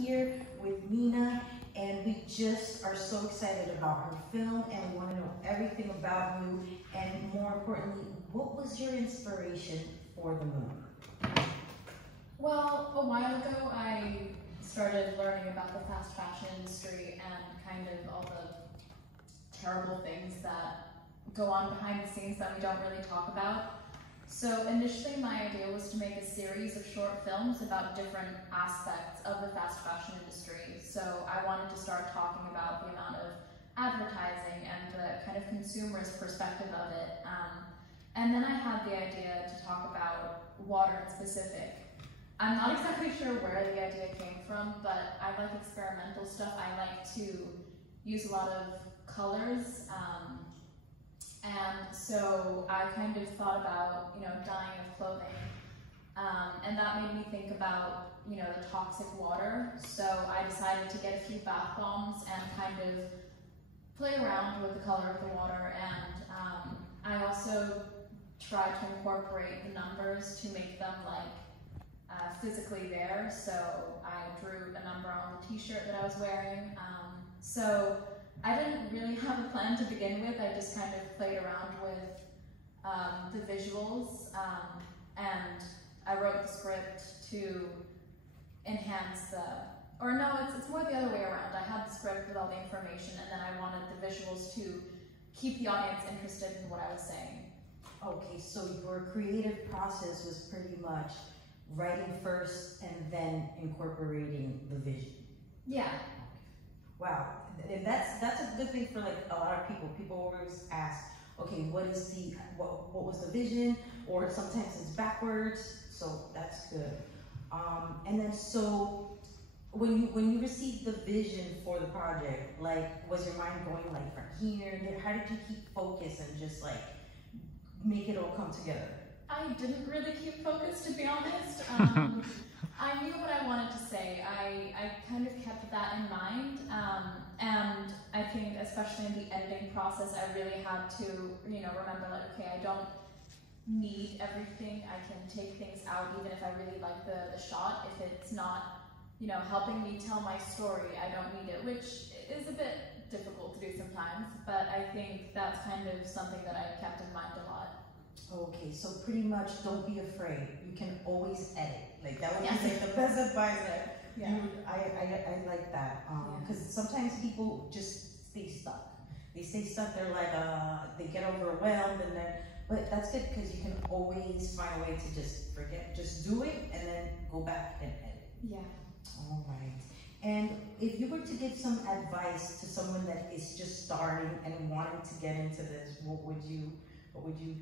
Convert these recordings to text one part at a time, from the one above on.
here with Mina, and we just are so excited about her film, and we want to know everything about you, and more importantly, what was your inspiration for the movie? Well, a while ago I started learning about the fast fashion industry and kind of all the terrible things that go on behind the scenes that we don't really talk about. So initially my idea was to make a series of short films about different aspects of the fast fashion industry. So I wanted to start talking about the amount of advertising and the kind of consumerist perspective of it. And then I had the idea to talk about water in specific. I'm not exactly sure where the idea came from, but I like experimental stuff. I like to use a lot of colors. And so I kind of thought about, dyeing of clothing. And that made me think about, the toxic water. So I decided to get a few bath bombs and kind of play around with the color of the water. And I also tried to incorporate the numbers to make them physically there. So I drew a number on the t-shirt that I was wearing. So I didn't really have a plan to begin with. I just kind of played around with the visuals, and I wrote the script to enhance it's more the other way around. I had the script with all the information, and then I wanted the visuals to keep the audience interested in what I was saying. Okay, so your creative process was pretty much writing first and then incorporating the vision. Yeah. Wow, and that's a good thing for a lot of people. People always ask, okay, what was the vision? Or sometimes it's backwards, so that's good. And then so when you received the vision for the project, was your mind going from here and there? How did you keep focus and just make it all come together? I didn't really keep focused, to be honest. I knew what I wanted to say. I kind of kept that in mind, and I think especially in the editing process, I really had to, remember okay, I don't need everything. I can take things out even if I really like the shot. If it's not, helping me tell my story, I don't need it, which is a bit difficult to do sometimes, but I think that's kind of something that I kept in mind a lot. Okay, so pretty much don't be afraid. You can always edit. That would be the best advice. I like that. Because sometimes people just stay stuck. They stay stuck, they're they get overwhelmed, but that's good because you can always find a way to just forget, just do it and then go back and edit. Yeah. All right. And if you were to give some advice to someone that is just starting and wanting to get into this, what would you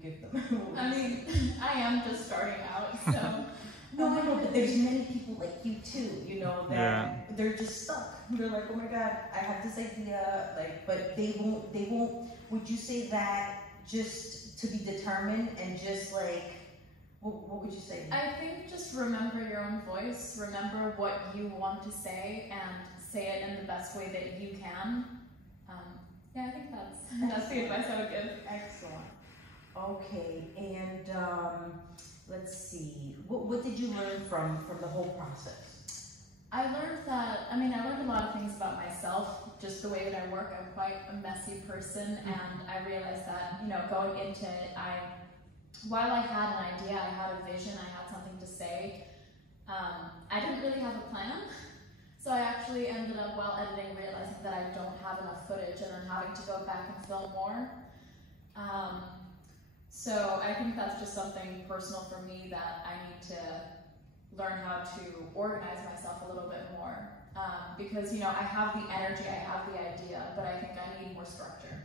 give them? I mean, I am just starting out, so. No, I know, but there's many people like you too, that they're just stuck. They're like, oh my God, I have this idea, but they won't, would you say that just to be determined and just what would you say? I think just remember your own voice, remember what you want to say, and say it in the best way that you can. I think that's the advice I would give. Excellent. Okay, and let's see, what did you learn from the whole process? I learned I learned a lot of things about myself, just the way that I work. I'm quite a messy person, and I realized that, going into it, while I had an idea, I had a vision, I had something to say, I didn't really have a plan. So I actually ended up, while editing, realizing that I don't have enough footage and I'm having to go back and film more. So I think that's just something personal for me that I need to learn how to organize myself a little bit more. Because, I have the energy, I have the idea, but I think I need more structure.